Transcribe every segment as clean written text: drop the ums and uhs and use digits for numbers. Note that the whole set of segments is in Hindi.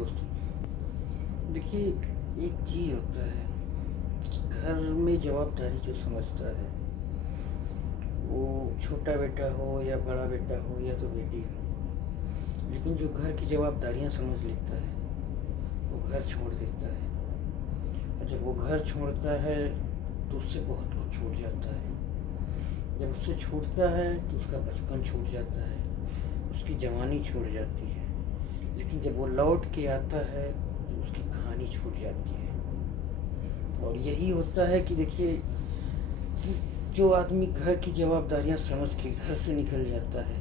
दोस्तों, देखिए, एक चीज़ होता है कि घर में जवाबदारी जो समझता है, वो छोटा बेटा हो या बड़ा बेटा हो या तो बेटी हो, लेकिन जो घर की जवाबदारियां समझ लेता है वो घर छोड़ देता है। और जब वो घर छोड़ता है तो उससे बहुत कुछ छूट जाता है। जब उससे छूटता है तो उसका बचपन छूट जाता है, उसकी जवानी छूट जाती है। लेकिन जब वो लौट के आता है तो उसकी कहानी छूट जाती है। और यही होता है कि देखिए, कि जो आदमी घर की जवाबदारियां समझ के घर से निकल जाता है,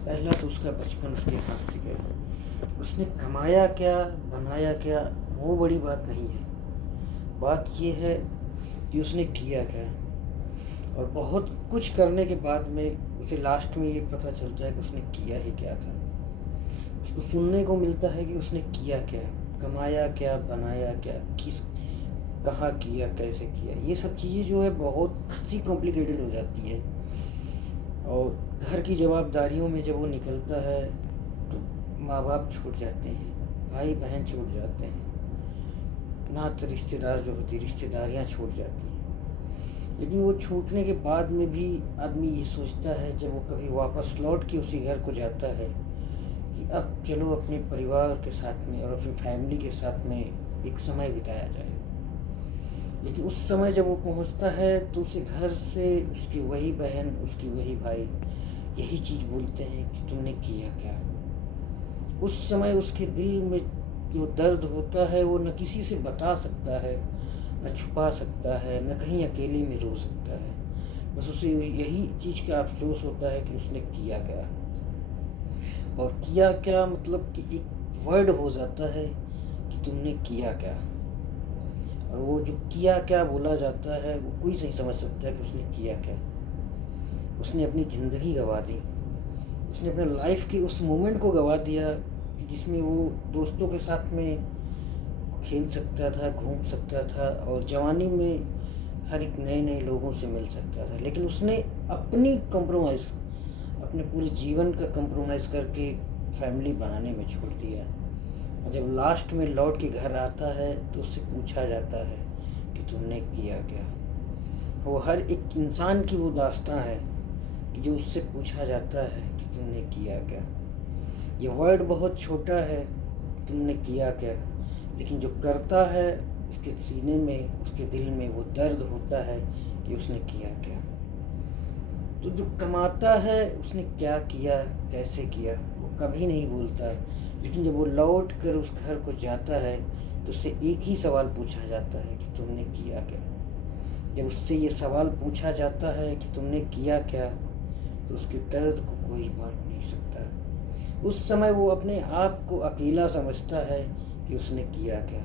पहला तो उसका बचपन उसके हाथ से गया। उसने कमाया क्या, बनाया क्या, वो बड़ी बात नहीं है। बात ये है कि उसने किया क्या। और बहुत कुछ करने के बाद में उसे लास्ट में ये पता चलता है कि उसने किया ही क्या था। उसको सुनने को मिलता है कि उसने किया क्या, कमाया क्या, बनाया क्या, किस कहाँ किया, कैसे किया। ये सब चीज़ें जो है बहुत सी कॉम्प्लिकेटेड हो जाती है। और घर की जवाबदारियों में जब वो निकलता है तो माँ बाप छूट जाते हैं, भाई बहन छूट जाते हैं, नात रिश्तेदार जो होती, रिश्तेदारियाँ छूट जाती हैं। लेकिन वो छूटने के बाद में भी आदमी ये सोचता है, जब वो कभी वापस लौट के उसी घर को जाता है, कि अब चलो अपने परिवार के साथ में और अपनी फैमिली के साथ में एक समय बिताया जाए। लेकिन उस समय जब वो पहुंचता है तो उसे घर से उसकी वही बहन, उसकी वही भाई यही चीज़ बोलते हैं कि तुमने किया क्या। उस समय उसके दिल में जो दर्द होता है वो न किसी से बता सकता है, न छुपा सकता है, न कहीं अकेले में रो सकता है। बस उसे यही चीज़ का अफसोस होता है कि उसने किया क्या। और किया क्या मतलब कि एक वर्ड हो जाता है कि तुमने किया क्या। और वो जो किया क्या बोला जाता है वो कोई नहीं समझ सकता है कि उसने किया क्या। उसने अपनी ज़िंदगी गंवा दी, उसने अपने लाइफ के उस मोमेंट को गंवा दिया कि जिसमें वो दोस्तों के साथ में खेल सकता था, घूम सकता था, और जवानी में हर एक नए नए लोगों से मिल सकता था। लेकिन उसने अपनी कंप्रोमाइज़, अपने पूरे जीवन का कंप्रोमाइज़ करके फैमिली बनाने में छोड़ दिया। और जब लास्ट में लौट के घर आता है तो उससे पूछा जाता है कि तुमने किया क्या। वो हर एक इंसान की वो दास्तां है कि जो उससे पूछा जाता है कि तुमने किया क्या। ये वर्ड बहुत छोटा है, तुमने किया क्या, लेकिन जो करता है उसके सीने में, उसके दिल में वो दर्द होता है कि उसने किया क्या। तो जो कमाता है उसने क्या किया, कैसे किया, वो कभी नहीं बोलता। लेकिन जब वो लौट कर उस घर को जाता है तो उससे एक ही सवाल पूछा जाता है कि तुमने किया क्या। जब उससे ये सवाल पूछा जाता है कि तुमने किया क्या, तो उसके दर्द को कोई बांट नहीं सकता। उस समय वो अपने आप को अकेला समझता है कि उसने किया क्या।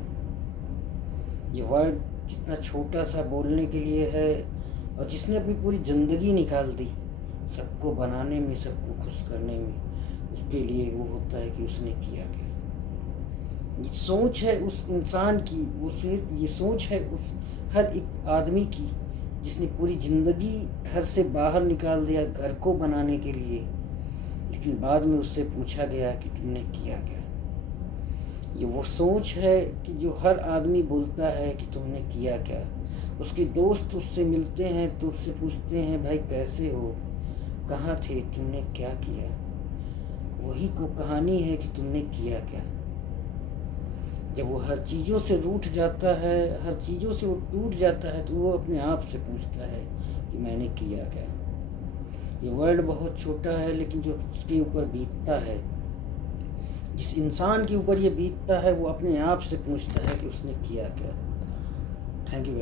ये वर्ड जितना छोटा सा बोलने के लिए है, और जिसने अपनी पूरी ज़िंदगी निकाल दी सबको बनाने में, सबको खुश करने में, उसके लिए वो होता है कि उसने किया क्या। ये सोच है उस इंसान की, ये सोच है उस हर एक आदमी की जिसने पूरी ज़िंदगी घर से बाहर निकाल दिया घर को बनाने के लिए। लेकिन बाद में उससे पूछा गया कि तुमने किया क्या। ये वो सोच है कि जो हर आदमी बोलता है कि तुमने किया क्या। उसके दोस्त उससे मिलते हैं तो उससे पूछते हैं, भाई कैसे हो, कहाँ थे, तुमने क्या किया। वही को कहानी है कि तुमने किया क्या। जब वो हर चीज़ों से रूठ जाता है, हर चीज़ों से वो टूट जाता है, तो वो अपने आप से पूछता है कि मैंने किया क्या। ये वर्ड बहुत छोटा है, लेकिन जो उसके ऊपर बीतता है, जिस इंसान के ऊपर ये बीतता है, वो अपने आप से पूछता है कि उसने किया क्या। Thank you.